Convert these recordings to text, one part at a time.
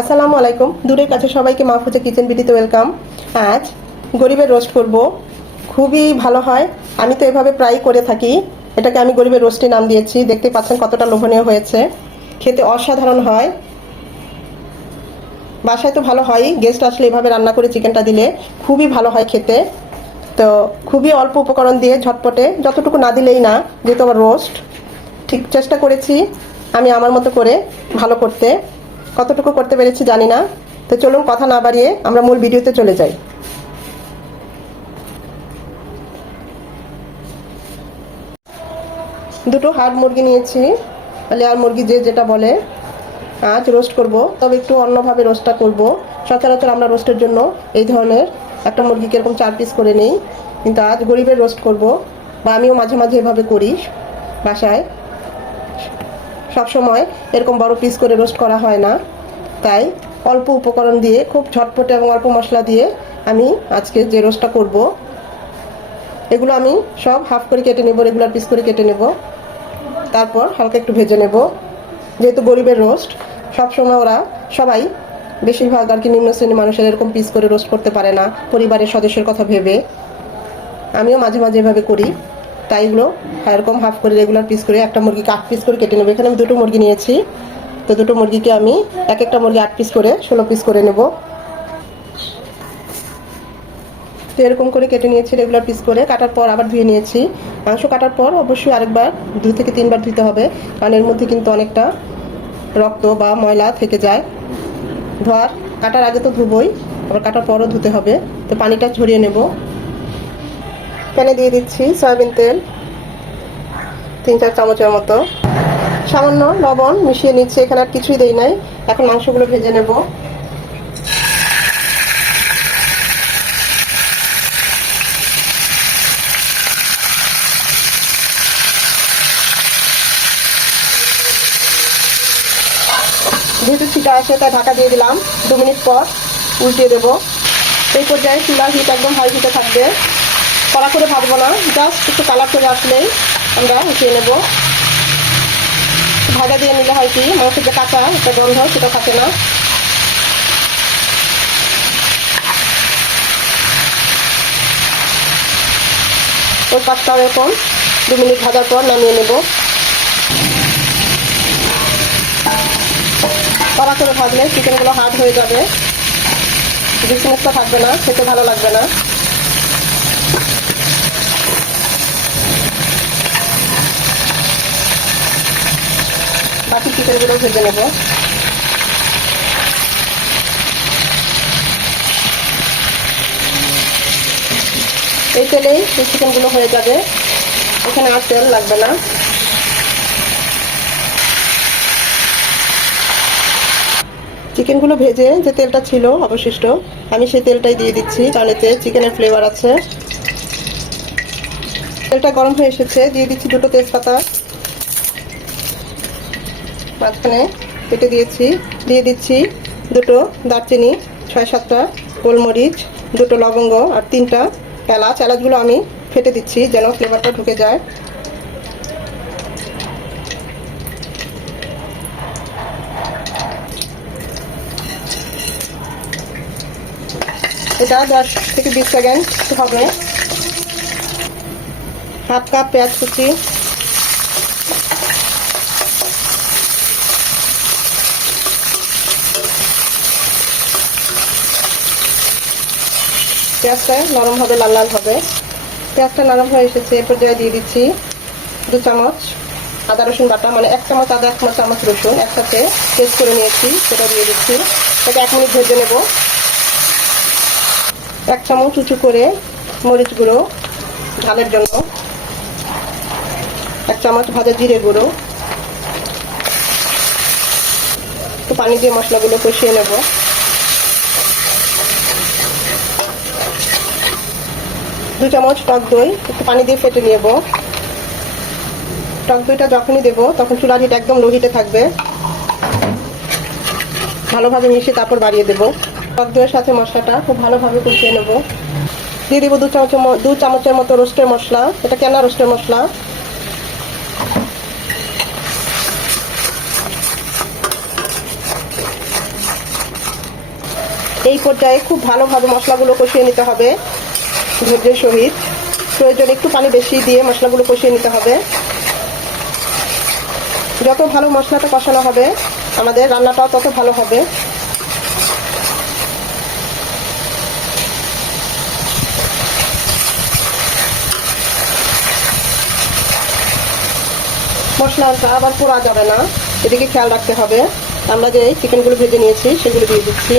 আসসালামু আলাইকুম। দূরের কাছে সবাইকে মাহফুজা কিচেন বিডিতে ওয়েলকাম। আজ গরিবের রোস্ট করব। খুবই ভালো হয়। আমি তো এভাবে প্রায়ই করে থাকি। এটাকে আমি গরিবের রোস্টে নাম দিয়েছি। দেখতে পাচ্ছেন কতটা লোভনীয় হয়েছে। খেতে অসাধারণ হয়। বাসায় তো ভালো হয়। গেস্ট আসলে এভাবে রান্না করে চিকেনটা দিলে খুবই ভালো হয় খেতে। তো খুবই অল্প উপকরণ দিয়ে ঝটপটে, যতটুকু না দিলেই না, যেহেতু আমার রোস্ট, ঠিক চেষ্টা করেছি আমি আমার মতো করে ভালো করতে। কতটুকু করতে পেরেছি জানি না। তো চলুন কথা না বাড়িয়ে আমরা মূল ভিডিওতে চলে যাই। দুটো হাড় মুরগি নিয়েছি। লেয়ার মুরগি যে যেটা বলে, আজ রোস্ট করব। তবে একটু অন্যভাবে রোস্টটা করব। সচরাচর আমরা রোস্টের জন্য এই ধরনের একটা মুরগিকে এরকম চার পিস করে নিই। কিন্তু আজ গরিবের রোস্ট করব। বা আমিও মাঝে মাঝে এভাবে করি বাসায়। সব সময় এরকম বড় পিস করে রোস্ট করা হয় না। তাই অল্প উপকরণ দিয়ে, খুব ঝটপটে এবং অল্প মশলা দিয়ে আমি আজকে যে রোস্টটা করব, এগুলো আমি সব হাফ করে কেটে নেব রেগুলার পিস করে কেটে নেব। তারপর হালকা একটু ভেজে নেব। যেহেতু গরিবের রোস্ট সব সময় ওরা সবাই বেশিরভাগ আর কি নিম্ন শ্রেণির মানুষের এরকম পিস করে রোস্ট করতে পারে না, পরিবারের সদস্যের কথা ভেবে। আমিও মাঝে মাঝে এভাবে করি। তাই এগুলো এরকম হাফ করে রেগুলার পিস করে একটা মুরগিকে আট পিস করে কেটে নেব। এখানে আমি দুটো মুরগি নিয়েছি। তো দুটো মুরগিকে আমি এক একটা মুরগি আট পিস করে, ষোলো পিস করে নেব। তো এরকম করে কেটে নিয়েছি রেগুলার পিস করে। কাটার পর আবার ধুয়ে নিয়েছি। মাংস কাটার পর অবশ্যই আরেকবার দু থেকে তিনবার ধুতে হবে, কারণ এর মধ্যে কিন্তু অনেকটা রক্ত বা ময়লা থেকে যায়। ধোয়ার, কাটার আগে তো ধুবই, আবার কাটার পরও ধুতে হবে। তো পানিটা ঝরিয়ে নেব। প্যানে দিয়ে দিচ্ছি সয়াবিন তেল, তিন চার চামচের মতো। সামান্য লবণ মিশিয়ে নিচ্ছে, এখানে আর কিছুই দেই নাই। এখন মাংসগুলো ভেজে নেব। যেহেতু ছিটা আসে, তাই ঢাকা দিয়ে দিলাম। দু মিনিট পর উল্টিয়ে দেবো। এই পর্যায়ে চুলার হিট একদম হাই হিটে থাকবে। কড়া করে ভাববো না। জাস্ট একটু কালার করে আসলেই আমরা উঠিয়ে নেব। ভাজা দিয়ে নিলে হয় কি, মাংসের যে কাঁচা একটা গন্ধ, সেটা থাকে না। ওই পাঁচটা এরকম দু মিনিট ভাজার পর নামিয়ে নেব। কড়া করে ভাজলে চিকেনগুলো হার্ড হয়ে যাবে। বিজনেসটা থাকবে না, খেতে ভালো লাগবে না। বাকি চিকেনগুলো ভেজে নেব। এই তেলেই এই চিকেনগুলো হয়ে যাবে। এখানে আর তেল লাগবে না। চিকেনগুলো ভেজে যে তেলটা ছিল অবশিষ্ট, আমি সেই তেলটাই দিয়ে দিচ্ছি। কারণ এতে চিকেনের ফ্লেভার আছে। তেলটা গরম হয়ে এসেছে। দিয়ে দিচ্ছি দুটো তেজপাতা। মাঝখানে কেটে দিয়েছি, দিয়ে দিচ্ছি দুটো দারচিনি, ছয় সাতটা গোলমরিচ, দুটো লবঙ্গ আর তিনটা এলাচ। এলাচগুলো আমি ফেটে দিচ্ছি যেন ফ্লেভারটা ঢুকে যায়। এটা দশ থেকে বিশ সেকেন্ড হবে। হাফ কাপ পেঁয়াজ কুচি পেঁয়াজটা নরম হবে লাল লাল হবে। পেঁয়াজটা নরম হয়ে এসেছে এর পর্যায়ে দিয়ে দিচ্ছি দু চামচ আদা, রসুন বাটা মানে এক চামচ আদা, এক চামচ রসুন একসাথে পেস্ট করে নিয়েছি, সেটা দিয়ে দিচ্ছি। সেটা এক মিনিট ভেজে নেব। এক চামচ উঁচু করে মরিচ গুঁড়ো ঝালের জন্য। এক চামচ ভাজা জিরে গুঁড়ো। একটু পানি দিয়ে মশলাগুলো কষিয়ে নেব। দু চামচ টক দই, একটু পানি দিয়ে ফেটে নেব। টক দইটা যখনই দেবো, তখন চুলার হিট একদম লো হিটে থাকবে। ভালোভাবে মিশিয়ে তারপর বাড়িয়ে দেবো। টক দইয়ের সাথে মশলাটা খুব ভালোভাবে কষিয়ে নেব। দিয়ে দেবো দু চামচের দু চামচের মতো রোস্টের মশলা। এটা কেনা রোস্টের মশলা। এই পর্যায়ে খুব ভালোভাবে মশলাগুলো কষিয়ে নিতে হবে। ধৈর্যের সহিত। প্রয়োজন একটু পানি বেশি দিয়ে মশলাগুলো কষিয়ে নিতে হবে। যত ভালো মশলাটা কষানো হবে, আমাদের রান্নাটাও তত ভালো হবে। মশলাটা আবার পোড়া যাবে না। এদিকে খেয়াল রাখতে হবে। আমরা যে চিকেনগুলো ভেজে নিয়েছি, সেগুলো দিয়ে দিচ্ছি।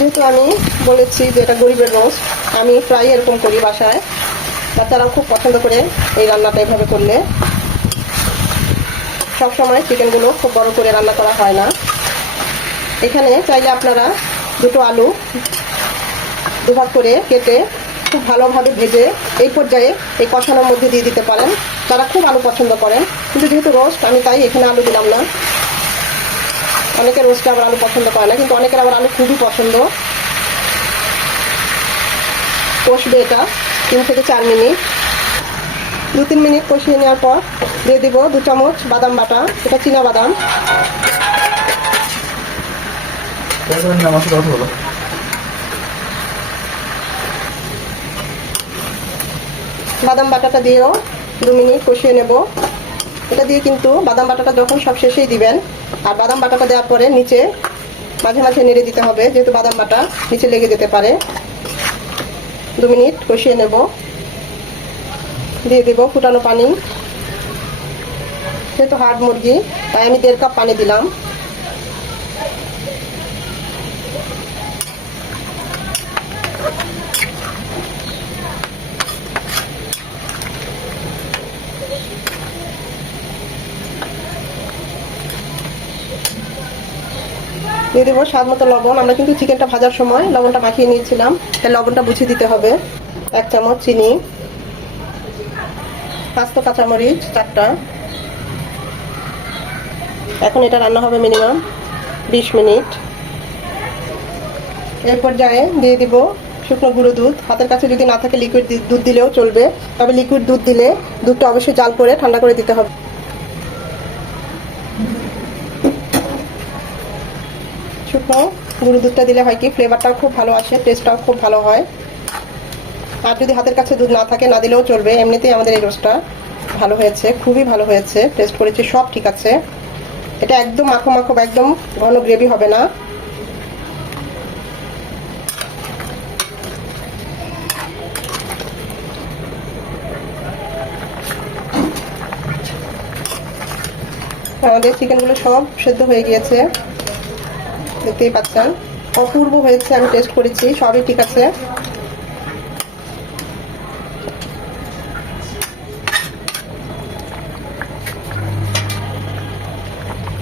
যেহেতু আমি বলেছি যে এটা গরিবের রোস্ট আমি প্রায় এরকম করি বাসায় বাচ্চারাও খুব পছন্দ করে এই রান্নাটা এভাবে করলে। সবসময় চিকেনগুলো খুব বড় করে রান্না করা হয় না। এখানে চাইলে আপনারা দুটো আলু দুভাগ করে কেটে খুব ভালোভাবে ভেজে এই পর্যায়ে এই কষানোর মধ্যে দিয়ে দিতে পারেন। তারা খুব আলু পছন্দ করেন। কিন্তু যেহেতু রোস্ট আমি তাই এখানে আলু দিলাম না। অনেকের রোস্টে আবার আলু পছন্দ করে না, কিন্তু অনেকের আবার আলু খুবই পছন্দ। কষবে এটা, তিন থেকে চার মিনিট। দু তিন মিনিট কষিয়ে নেওয়ার পর দিয়ে দিব দু চামচ বাদাম বাটা, এটা চীনা বাদাম। বাদাম বাটাটা দিয়েও দু মিনিট কষিয়ে নেব। এটা দিয়ে কিন্তু বাদাম বাটাটা যখন সব শেষেই দিবেন আর বাদাম বাটাটা দেওয়ার পরে নিচে মাঝে মাঝে নেড়ে দিতে হবে, যেহেতু বাদাম বাটা নিচে লেগে যেতে পারে। দু মিনিট কষিয়ে নেব। দিয়ে দেব ফুটানো পানি। যেহেতু হার্ড মুরগি, তাই আমি দেড় কাপ পানি দিলাম। দিয়ে দেবো স্বাদ মতো লবণ। আমরা কিন্তু চিকেনটা ভাজার সময় লবণটা মাখিয়ে নিয়েছিলাম। তাই লবণটা বুঝিয়ে দিতে হবে। এক চামচ চিনি, পাঁচটা কাঁচামরিচ, চারটা। এখন এটা রান্না হবে মিনিমাম বিশ মিনিট। এর পর্যায়ে দিয়ে দিব শুকনো গুঁড়ো দুধ। হাতের কাছে যদি না থাকে লিকুইড দুধ দিলেও চলবে। তবে লিকুইড দুধ দিলে দুধটা অবশ্যই জাল করে ঠান্ডা করে দিতে হবে। গুঁড়ো দুধটা দিলে হয় কি ফ্লেভারটাও খুব ভালো আসে টেস্টটাও খুব ভালো হয়। আর যদি হাতের কাছে দুধ না থাকে, না দিলেও চলবে। এমনিতেই আমাদের এই রোস্টটা ভালো হয়েছে, খুবই ভালো হয়েছে। টেস্ট করেছি, সব ঠিক আছে। এটা একদম মাখো মাখো বা একদম ঘন গ্রেভি হবে না। আমাদের চিকেনগুলো সব সেদ্ধ হয়ে গিয়েছে। দেখতেই পাচ্ছেন। অপূর্ব হয়েছে, আমি টেস্ট করেছি, সবই ঠিক আছে।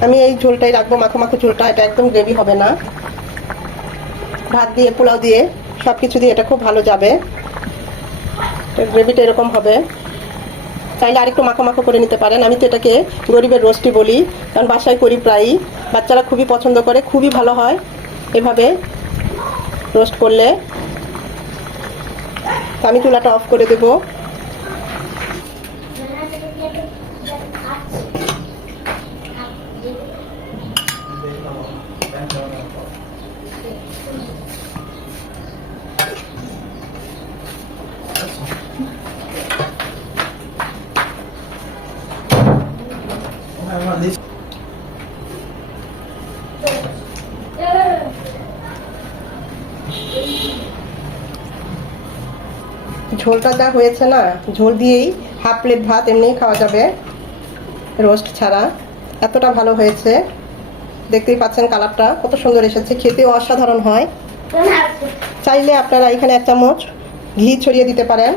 আমি এই ঝোলটাই রাখব, মাখো মাখো ঝোলটা, এটা একদম গ্রেভি হবে না। ভাত দিয়ে, পোলাও দিয়ে সব কিছু দিয়ে এটা খুব ভালো যাবে। গ্রেভিটা এরকম হবে। চাইলে আরেকটু মাখো মাখো করে নিতে পারেন। আমি তো এটাকে গরিবের রোস্টি বলি, কারণ বাসায় করি প্রায়ই। বাচ্চারা খুবই পছন্দ করে, খুবই ভালো হয়। এভাবে রোস্ট করলে। আমি চুলাটা অফ করে দেব। ঝোলটা যা হয়েছে না, ঝোল দিয়েই হাফ প্লেট ভাত এমনিই খাওয়া যাবে রোস্ট ছাড়া। এতটা ভালো হয়েছে। দেখতেই পাচ্ছেন কালারটা, কত সুন্দর এসেছে খেতেও অসাধারণ হয়। চাইলে আপনারা এখানে এক চামচ ঘি ছড়িয়ে দিতে পারেন।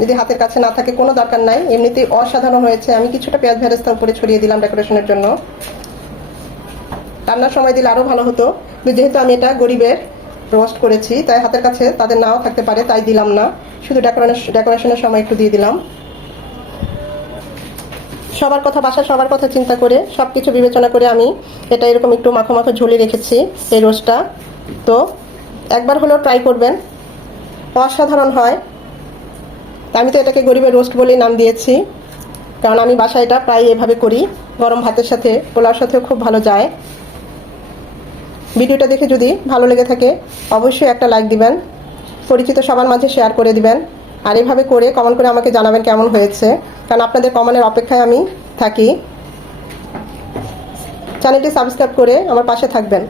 যদি হাতের কাছে না থাকে, কোনো দরকার নাই। এমনিতেই অসাধারণ হয়েছে। আমি কিছুটা পেঁয়াজ ভেরেস্তা উপরে ছড়িয়ে দিলাম ডেকোরেশনের জন্য। রান্নার সময় দিলে আরও ভালো হতো। যেহেতু আমি এটা গরিবের রোস্ট করেছি, তাই হাতের কাছে তাদের নাও থাকতে পারে, তাই দিলাম না। শুধু ডেকোরেশন ডেকোরেশনের সময় একটু দিয়ে দিলাম। সবার কথা বাসা সবার কথা চিন্তা করে সব কিছু বিবেচনা করে আমি এটা এরকম একটু মাখো মাখো ঝোলে রেখেছি, এই রোস্টটা তো একবার হলেও ট্রাই করবেন। অসাধারণ হয়। আমি তো এটাকে গরিবের রোস্ট বলেই নাম দিয়েছি। কারণ আমি বাসায় এটা প্রায় এভাবে করি। গরম ভাতের সাথে, পোলাওর সাথেও খুব ভালো যায়। ভিডিওটা দেখে যদি ভালো লেগে থাকে, অবশ্যই একটা লাইক দিবেন, পরিচিত সবার মাঝে শেয়ার করে দিবেন, আর এভাবে করে কমেন্ট করে আমাকে জানাবেন কেমন হয়েছে। কারণ আপনাদের কমেন্টের অপেক্ষায় আমি থাকি। চ্যানেলটি সাবস্ক্রাইব করে আমার পাশে থাকবেন।